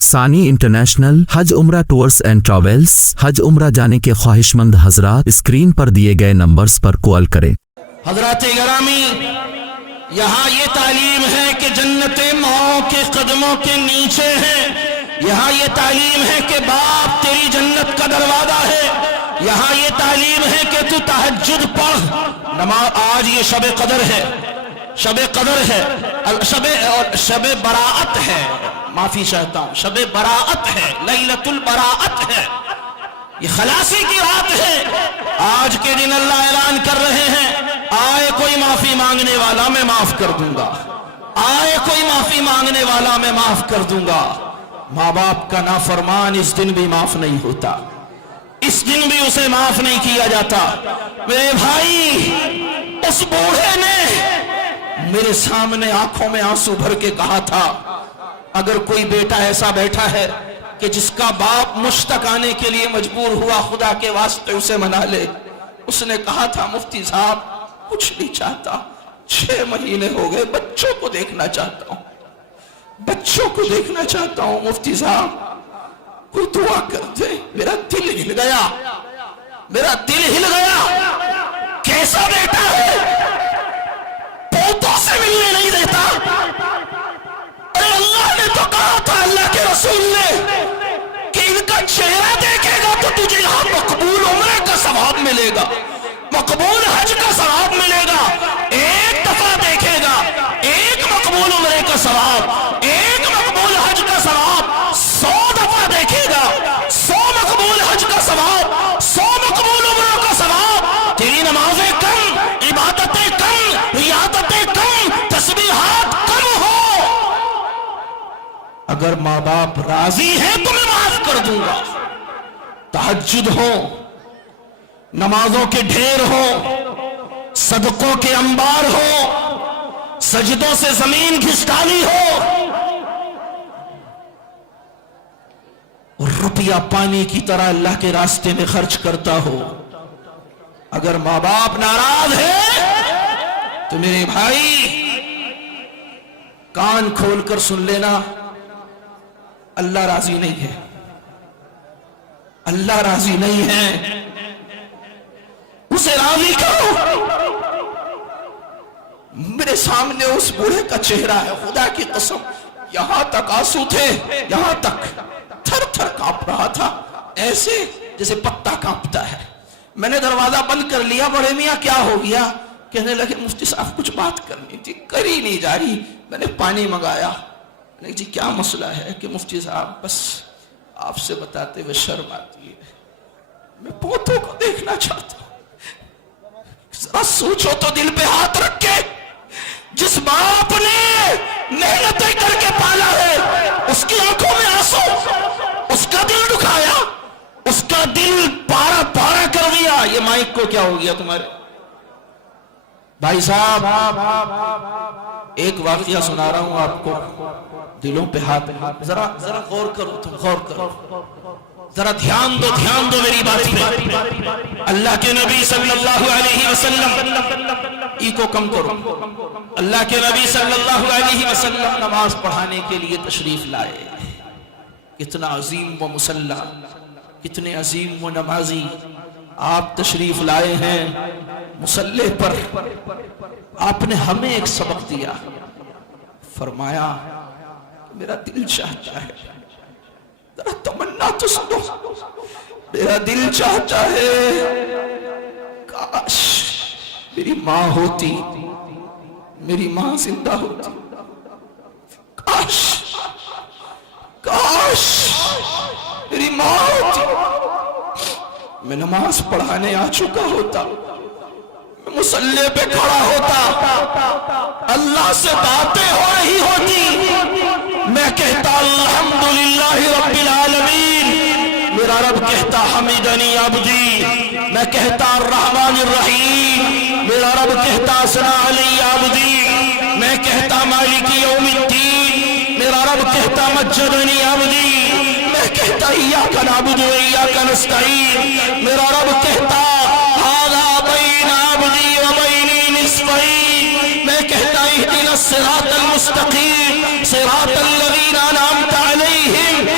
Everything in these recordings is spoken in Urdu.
ثانی انٹرنیشنل حج عمرہ ٹورز اینڈ ٹریولز۔ حج عمرہ جانے کے خواہش مند حضرات اسکرین پر دیے گئے نمبرز پر کال کریں۔ حضرات گرامی، یہاں یہ تعلیم ہے کہ جنت ماؤں کے قدموں کے نیچے ہے۔ یہاں یہ تعلیم ہے کہ باپ تیری جنت کا دروازہ ہے۔ یہاں یہ تعلیم ہے کہ تو تہجد پڑھ نماز۔ آج یہ شب قدر ہے، شب قدر ہے، شب براءت ہے، معافی چاہتا ہوں، شب براءت ہے، لیلۃ البراءت ہے، یہ خلاصی کی رات ہے۔ آج کے دن اللہ اعلان کر رہے ہیں، آئے کوئی معافی مانگنے والا میں معاف کر دوں گا، آئے کوئی معافی مانگنے والا میں معاف کر دوں گا۔ ماں باپ کا نافرمان اس دن بھی معاف نہیں ہوتا، اس دن بھی اسے معاف نہیں کیا جاتا۔ میرے بھائی، اس بوڑھے نے میرے سامنے آنکھوں میں آنسو بھر کے کہا تھا، اگر کوئی بیٹا ایسا بیٹھا ہے کہ جس کا باپ مشتاق آنے کے لیے مجبور ہوا، خدا کے واسطے اسے منا لے۔ اس نے کہا تھا، مفتی صاحب کچھ نہیں چاہتا، 6 مہینے ہو گئے، بچوں کو دیکھنا چاہتا ہوں، بچوں کو دیکھنا چاہتا ہوں، مفتی صاحب کوئی دعا کر دے۔ میرا دل ہل گیا، میرا دل ہل گیا۔ کیسا بیٹا ہے، پوتوں سے ملنے نہیں دیتا۔ ارے اللہ نے تو کہا تھا، اللہ کے رسول نے، کہ ان کا چہرہ دیکھے گا تو تجھے یہاں مقبول عمرہ کا ثواب ملے گا، مقبول حج کا ثواب ملے گا۔ ایک دفعہ دیکھے گا، ایک مقبول عمرے کا ثواب، ایک مقبول حج کا ثواب۔ 100 دفعہ دیکھے گا، 100 مقبول حج کا ثواب، 100 مقبول عمرہ کا ثواب۔ تیری نمازیں کم، عبادتیں کم، ریاضتیں کم، تسبیحات کم ہو، اگر ماں باپ راضی ہیں تو میں معاف کر دوں گا۔ تہجد ہو، نمازوں کے ڈھیر ہو، صدقوں کے انبار ہو، سجدوں سے زمین گھس ڈالی ہو، اور روپیہ پانی کی طرح اللہ کے راستے میں خرچ کرتا ہو۔ اگر ماں باپ ناراض ہے تو میرے بھائی کان کھول کر سن لینا، اللہ راضی نہیں ہے، اللہ راضی نہیں ہے، اسے راضی کرو۔ میرے سامنے اس بوڑھے کا چہرہ ہے، خدا کی قسم یہاں تک آنسو تھے، یہاں تک تھر تھر کانپ رہا تھا، ایسے جیسے پتا کانپتا ہے۔ میں نے دروازہ بند کر لیا، بڑے میاں کیا ہو گیا؟ کہنے لگے مفتی صاحب کچھ بات کرنی تھی، کری نہیں جا رہی۔ میں نے پانی منگایا، میں نے جی کیا مسئلہ ہے؟ کہ مفتی صاحب بس آپ سے بتاتے ہوئے شرم آتی ہے، میں پوتوں کو دیکھنا چاہتا ہوں۔ ذرا سوچو تو دل پہ ہاتھ رکھ کے، جس باپ نے محنتیں کر کے پالا ہے، اس کی آنکھوں میں آنسو، اس کا دل دکھایا، اس کا دل پارا پارا کر دیا۔ یہ مائک کو کیا ہو گیا تمہارے بھائی صاحب؟ ایک واقعہ سنا رہا ہوں آپ کو، دلوں پہ ہاتھ، ذرا غور کرو، تم غور کرو، ذرا دھیان دو میری بات پہ۔ اللہ کے نبی صلی اللہ علیہ وسلم، ایکو کم کرو، اللہ کے نبی صلی اللہ علیہ وسلم نماز پڑھانے کے لیے تشریف لائے۔ کتنا عظیم و مسلح، کتنے عظیم و نمازی آپ تشریف لائے ہیں مصلی پر۔ آپ نے ہمیں ایک سبق دیا، فرمایا میرا دل چاہتا ہے، ذرا تمنا تو سنو، میرا دل چاہتا ہے کاش میری ماں ہوتی، میری ماں زندہ ہوتی، کاش کاش میری ماں ہوتی، میں نماز پڑھانے آ چکا ہوتا، میں مصلی پہ کھڑا ہوتا، اللہ سے باتیں ہو رہی ہوتی، میں کہتا الحمدللہ رب العالمین، میرا رب کہتا حمیدنی عبدی، میں کہتا الرحمن الرحیم، میرا رب کہتا ثنا علی عبدی، میں کہتا مالک یوم الدین، میرا رب کہتا مجدنی عبدی، میں کہتا ایاک نعبد و ایاک نستعین، میرا رب کہتا ھذا بین عبدی و بینی نصفین، میں کہتا اہدنا الصراط المستقیم صراط الذین انعمت علیہم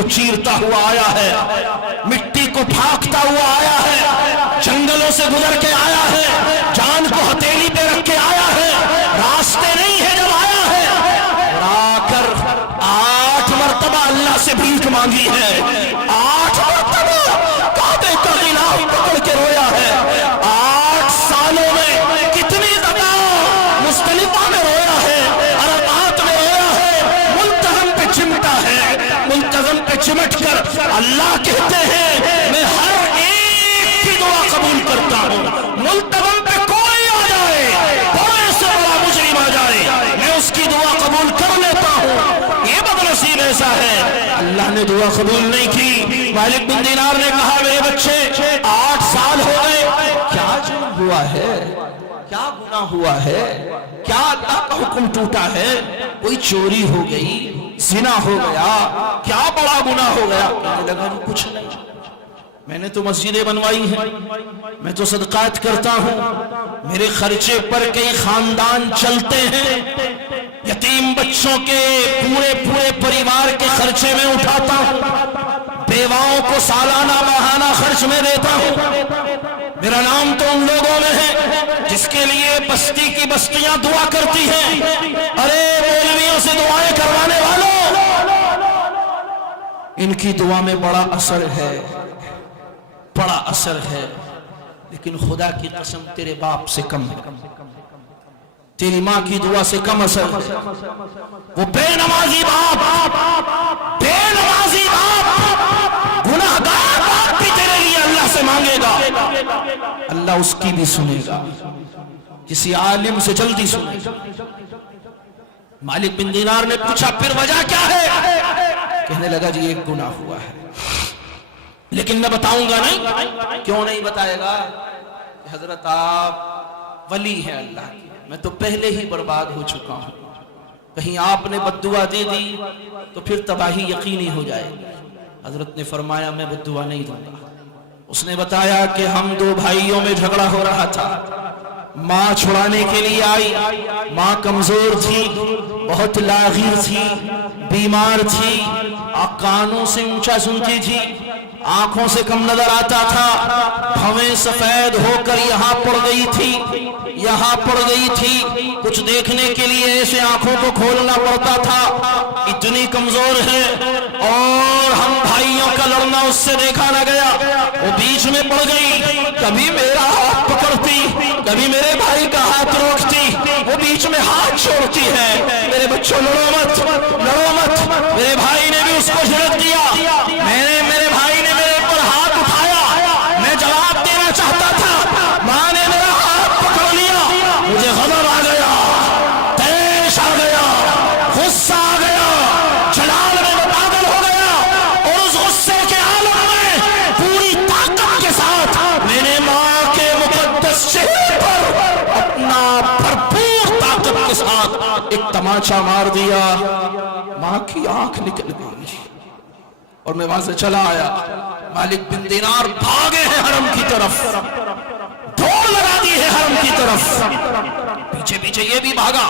کو چیرتا ہوا آیا ہے، مٹی کو پھاکتا ہوا آیا ہے، جنگلوں سے گزر کے آیا ہے، جان کو ہتھیلی پہ رکھ کے آیا ہے، راستے نہیں ہے جب آیا ہے، اور آ کر 8 مرتبہ اللہ سے بھیک مانگی ہے، 8 مرتبہ کعبے کا غلاف پکڑ کے رویا ہے، 8 سالوں میں کتنی دفعہ مزدلفہ میں رویا ہے، عرفات میں رویا ہے، ملتزم پہ چمٹا ہے، ملتزم پہ چمٹ کر اللہ کہتے ہیں میں ہر ایک کی دعا قبول کرتا ہوں، ملتزم پہ کوئی آ جائے، بڑے سے بڑا مجرم آ جائے، میں اس کی دعا قبول کر لیتا ہوں، یہ بدنصیب ایسا ہے۔ اللہ نے دعا قبول نہیں کی، مالک بن دینار نے کہا میرے بچے 8 سال ہو گئے، کیا جرم ہوا ہے، کیا گناہ ہوا ہے، کیا اللہ کا حکم ٹوٹا ہے، کوئی چوری ہو گئی، زنا ہو گیا، کیا بڑا گناہ ہو گیا؟ کہنے لگا کچھ نہیں، میں نے تو مسجدیں بنوائی ہیں، میں تو صدقات کرتا ہوں، میرے خرچے پر کئی خاندان چلتے ہیں، یتیم بچوں کے پورے پریوار کے خرچے میں اٹھاتا ہوں، بیواؤں کو سالانہ ماہانہ خرچ میں دیتا ہوں، میرا نام تو ان لوگوں میں ہے جس کے لیے بستی کی بستیاں دعا کرتی ہیں، ارے مولویوں سے دعائیں کروانے والوں، ان کی دعا میں بڑا اثر ہے، بڑا اثر ہے، لیکن خدا کی قسم تیرے باپ سے کم ہے، تیری ماں کی دعا سے کم اثر ہے، وہ بے نمازی باپ، بے نمازی باپ، گناہگار باپ بھی تیرے لیے اللہ سے مانگے گا، اللہ اس کی بھی سنے گا، کسی عالم سے جلدی سنے گا۔ مالک بن دینار نے پوچھا پھر وجہ کیا ہے؟ کہنے لگا جی ایک گناہ ہوا ہے، لیکن میں بتاؤں گا نہیں۔ کیوں نہیں بتائے گا؟ کہ حضرت آپ ولی ہیں اللہ کی، میں تو پہلے ہی برباد ہو چکا ہوں، کہیں آپ نے بددعا دے دی تو پھر تباہی یقینی ہو جائے گی۔ حضرت نے فرمایا میں بددعا نہیں دوں گا۔ اس نے بتایا کہ ہم 2 بھائیوں میں جھگڑا ہو رہا تھا، ماں چھڑانے کے لیے آئی، ماں کمزور تھی، بہت لاغر تھی، بیمار تھی، کانوں سے اونچا سنتی تھی، آنکھوں سے کم نظر آتا تھا، بھویں سفید ہو کر یہاں پڑ گئی تھی، یہاں پڑ گئی تھی، کچھ دیکھنے کے لیے ایسے آنکھوں کو کھولنا پڑتا تھا، اتنی کمزور ہے، اور ہم بھائیوں کا لڑنا اس سے دیکھا نہ گیا، وہ بیچ میں پڑ گئی، کبھی میرا ہاتھ پکڑتی، کبھی میرے بھائی کا ہاتھ روکتی، وہ بیچ میں ہاتھ چھوڑتی ہے، میرے بچوں لڑو مت، لڑو مت، میرے بھائی نے بھی اس کو جھڑک دیا، میرے بھائی نے میرے پر ہاتھ اٹھایا، میں جواب دینا چاہتا تھا، ماں نے میرا ہاتھ پکڑ لیا، مجھے غضب آ گیا، تیش آ گیا، غصہ آ گیا، جلال میں پاگل ہو گیا، اور اس غصے کے عالم میں پوری طاقت کے ساتھ میں نے ماں کے مقدس چہرے پر اپنا بھرپور طاقت کے ساتھ ایک تماچا مار دیا، ماں کی آنکھ نکل گئی، اور میں وہاں سے چلا آیا۔ مالک بن دینار بھاگے ہیں حرم کی طرف، دوڑ لگا دی ہے حرم کی طرف، پیچھے پیچھے یہ بھی بھاگا،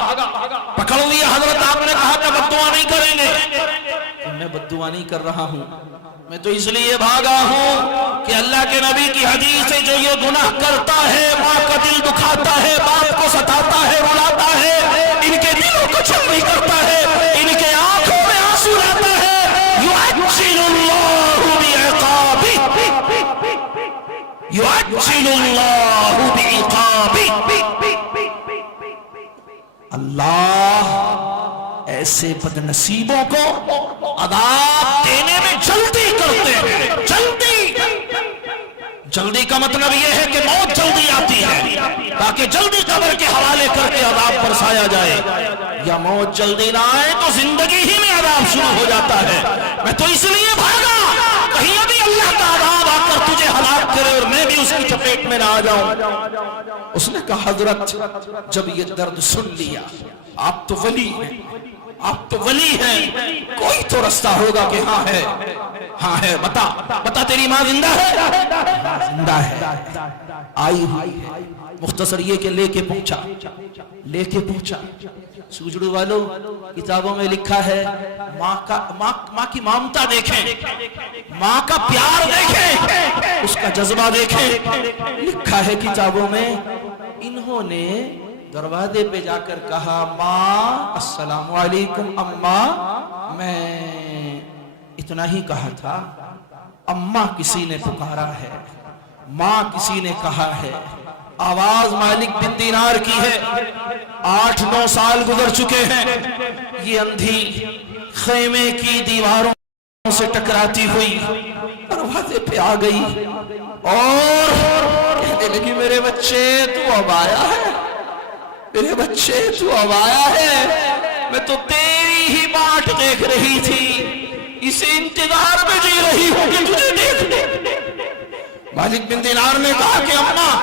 پکڑ لیا۔ حضرت آپ نے کہا کہ بددعا نہیں کریں گے، میں بددعا نہیں کر رہا ہوں، میں تو اس لیے بھاگا ہوں کہ اللہ کے نبی کی حدیث ہے جو یہ گناہ کرتا ہے، ماں کا دل دکھاتا ہے، باپ کو ستاتا ہے، رلاتا ہے، ان کے دلوں کو چمڑی کرتا ہے، ان کے آنکھوں میں آنسو لاتا ہے، يعجل الله بعقابه، يعجل الله بعقابه، اللہ ایسے بدنصیبوں کو عذاب دینے میں جلدی کرتے ہیں، جلدی کا مطلب یہ ہے کہ موت جلدی آتی ہے تاکہ جلدی قبر کے حوالے کر کے عذاب برسایا جائے، یا موت جلدی نہ آئے تو زندگی ہی میں عذاب شروع ہو جاتا ہے۔ میں تو اس لیے بھاگا کہیں ابھی اللہ کا عذاب آ کر تجھے ہلاک کرے اور میں بھی اس کی چپیٹ میں نہ آ جاؤں۔ اس نے کہا حضرت جب یہ درد سن لیا، آپ تو ولی ہیں، آپ تو ولی ہیں، کوئی تو رستہ ہوگا کہ ہاں ہے، ہاں ہے، بتا تیری ماں زندہ ہے؟ زندہ ہے، آئی ہوئی ہے۔ مختصر یہ کہ لے کے پہنچا، سوجڑو والوں کتابوں میں لکھا ہے ماں کی ممتا دیکھیں، ماں کا پیار دیکھیں، اس کا جذبہ دیکھیں۔ لکھا ہے کتابوں میں انہوں نے دروازے پہ جا کر کہا ماں السلام علیکم اماں، میں اتنا ہی کہا تھا، اماں کسی نے پکارا ہے، ماں کسی نے کہا ہے۔ آواز مالک بن دینار کی ہے۔ 8-9 سال گزر چکے ہیں، یہ اندھی خیمے کی دیواروں سے ٹکراتی ہوئی دروازے پہ آ گئی اور کہنے لگی میرے بچے تو اب آیا ہے، میرے بچے تو اب آیا ہے، میں تو تیری ہی باٹ دیکھ رہی تھی، اسی انتظار میں جی رہی ہوں کہ تجھے دیکھ لوں۔ مالک بن دینار نے کہا کہ اماں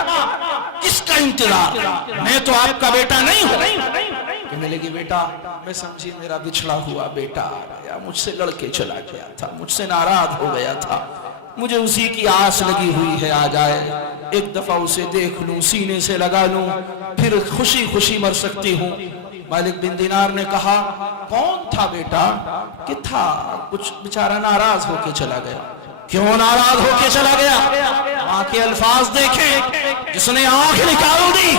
کس کا انتظار، میں تو آپ کا بیٹا نہیں ہوں۔ کہنے لگی بیٹا میں سمجھی میرا بچھڑا ہوا بیٹا آ گیا، مجھ سے لڑ کے چلا گیا تھا، مجھ سے ناراض ہو گیا تھا، مجھے اسی کی آس لگی ہوئی ہے آ جائے، ایک دفعہ اسے دیکھ لوں، سینے سے لگا لوں، پھر خوشی خوشی مر سکتی ہوں۔ مالک بن دینار نے کہا کون تھا بیٹا؟ کہ تھا کچھ بیچارہ ناراض ہو کے چلا گیا۔ کیوں ناراض ہو کے چلا گیا؟ ماں کے الفاظ دیکھیں، جس نے آنکھ نکال دی،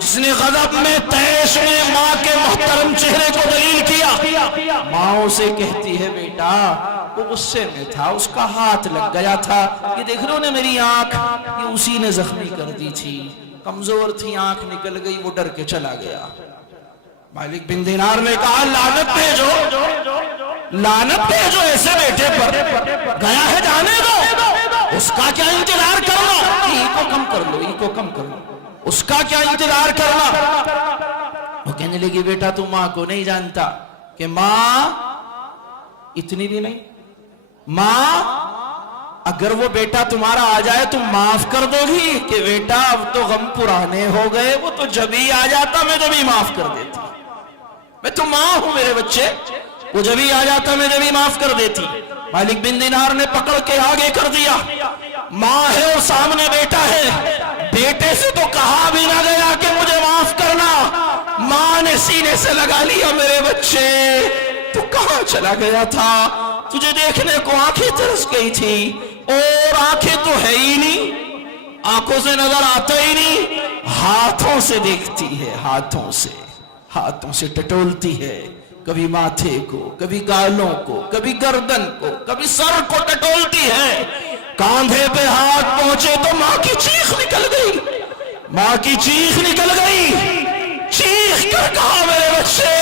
جس نے غضب میں تیش میں ماں کے محترم چہرے کو دلیل کیا، ماں اسے کہتی ہے بیٹا وہ غصے میں تھا، اس کا ہاتھ لگ گیا تھا، یہ دیکھ رہے ہو نے میری آنکھ، یہ اسی نے زخمی کر دی تھی، کمزور تھی، آنکھ نکل گئی، وہ ڈر کے چلا گیا۔ مالک بن دینار نے کہا لعنت بھیجو، لعنت بھیجو ایسے بیٹے پر، گیا ہے جانے دو، اس کا کیا انتظار کرنا، ای کو کم کر لو، ای کو کم کر لو، اس کا کیا انتظار کرنا۔ وہ کہنے لگی بیٹا تو ماں کو نہیں جانتا کہ ماں اتنی بھی نہیں، ماں اگر وہ بیٹا تمہارا آ جائے تم معاف کر دو گی کہ بیٹا اب تو غم پرانے ہو گئے، وہ تو جب ہی آ جاتا میں جب ہی معاف کر دیتی، میں تو ماں ہوں میرے بچے، وہ جب ہی آ جاتا میں جب ہی معاف کر دیتی۔ مالک بن دینار نے پکڑ کے آگے کر دیا، ماں ہے اور سامنے بیٹا ہے، بیٹے سے تو کہا بھی نہ گیا کہ مجھے معاف کرنا، ماں نے سینے سے لگا لیا میرے بچے تو کہاں چلا گیا تھا، تجھے دیکھنے کو آنکھیں ترس گئی تھی، اور آنکھیں تو ہے ہی نہیں، آنکھوں سے نظر آتا ہی نہیں، ہاتھوں سے دیکھتی ہے، ہاتھوں سے ٹٹولتی ہے، کبھی ماتھے کو، کبھی گالوں کو، کبھی گردن کو، کبھی سر کو ٹٹولتی ہے، کاندھے پہ ہاتھ پہنچے تو ماں کی چیخ نکل گئی، ماں کی چیخ نکل گئی، چیخ کر کہا میرے بچے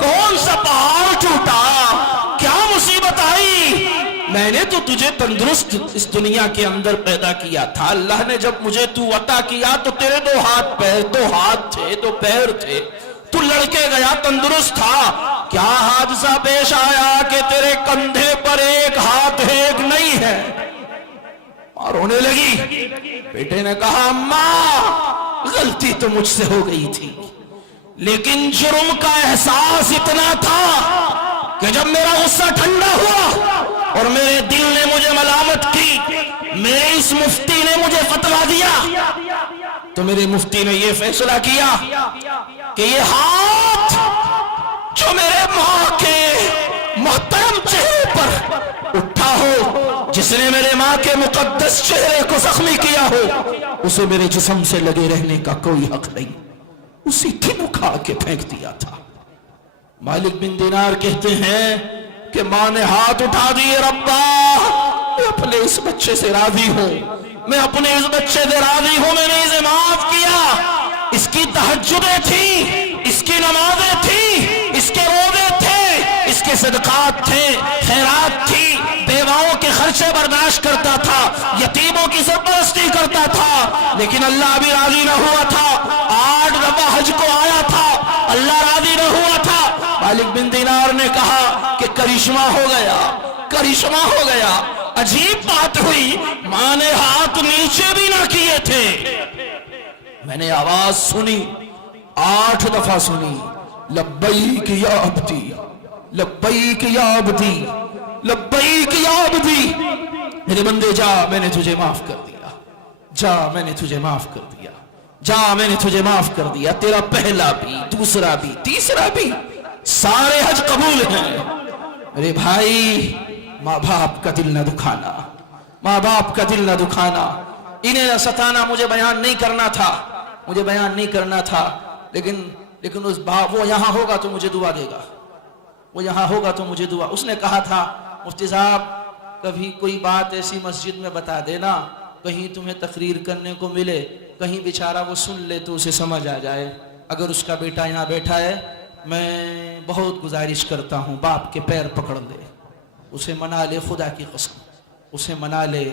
کون سا پہاڑ ٹوٹا، کیا مصیبت آئی، میں نے تو تجھے تندرست اس دنیا کے اندر پیدا کیا تھا، اللہ نے جب مجھے تو عطا کیا تو تیرے 2 ہاتھ تھے، 2 پیر تھے، تو لڑکے گیا تندرست تھا، کیا حادثہ پیش آیا کہ تیرے کندھے پر ایک ہاتھ ہے ایک نہیں ہے، اور رونے لگی۔ بیٹے نے کہا ماں غلطی تو مجھ سے ہو گئی تھی، لیکن جرم کا احساس اتنا تھا کہ جب میرا غصہ ٹھنڈا ہوا اور میرے دل نے مجھے ملامت کی، میرے اس مفتی نے مجھے فتویٰ دیا تو میرے مفتی نے یہ فیصلہ کیا کہ یہ ہاتھ جو میرے ماں کے محترم چہرے پر اٹھا ہو، جس نے میرے ماں کے مقدس چہرے کو زخمی کیا ہو، اسے میرے جسم سے لگے رہنے کا کوئی حق نہیں، اسی دن اکھاڑ کے پھینک دیا تھا۔ مالک بن دینار کہتے ہیں کہ ماں نے ہاتھ اٹھا دیے، ربا میں اپنے اس بچے سے راضی ہوں، میں اپنے اس بچے سے راضی ہوں، میں نے اسے معاف کیا، اس کی تہجدیں تھی، اس کی نمازیں تھی، اس کے روزے تھے، اس کے صدقات تھے، خیرات تھی، بیواؤں کے خرچے برداشت کرتا تھا، یتیموں کی سرپرستی کرتا تھا، لیکن اللہ بھی راضی نہ ہوا تھا، 8 دفعہ حج کو آیا تھا، اللہ راضی نہ ہوا تھا۔ مالک بن دینار نے کہا کہ کرشمہ ہو گیا، کرشمہ ہو گیا، عجیب بات ہوئی، ماں نے ہاتھ نیچے بھی نہ کیے تھے، میں نے آواز سنی، 8 دفعہ سنی، لبیک یا عبدی، لبیک یا عبدی، لبیک یا عبدی، میرے بندے جا میں نے تجھے معاف کر دیا، جا میں نے تجھے معاف کر دیا۔ جا میں نے تجھے معاف کر دیا، تیرا پہلا بھی، دوسرا بھی، تیسرا بھی، سارے حج قبول ہیں۔ میرے بھائی، ماں باپ کا دل نہ دکھانا، ماں باپ کا دل نہ دکھانا، انہیں نہ ستانا۔ مجھے بیان نہیں کرنا تھا، مجھے بیان نہیں کرنا تھا، لیکن اس باپ، وہ یہاں ہوگا تو مجھے دعا دے گا، وہ یہاں ہوگا تو مجھے دعا۔ اس نے کہا تھا مفتی صاحب کبھی کوئی بات ایسی مسجد میں بتا دینا، کہیں تمہیں تقریر کرنے کو ملے، کہیں بیچارہ وہ سن لے تو اسے سمجھ آ جائے۔ اگر اس کا بیٹا یہاں بیٹھا ہے، میں بہت گزارش کرتا ہوں باپ کے پیر پکڑ لے، اسے منا لے، خدا کی قسم اسے منا لے،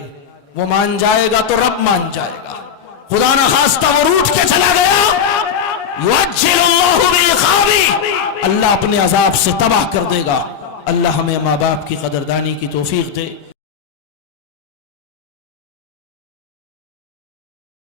وہ مان جائے گا تو رب مان جائے گا۔ خدا نہ خواستہ وہ روٹ کے چلا گیا، یعجل اللہ بعقابہ، اللہ اپنے عذاب سے تباہ کر دے گا۔ اللہ ہمیں ماں باپ کی قدردانی کی توفیق دے۔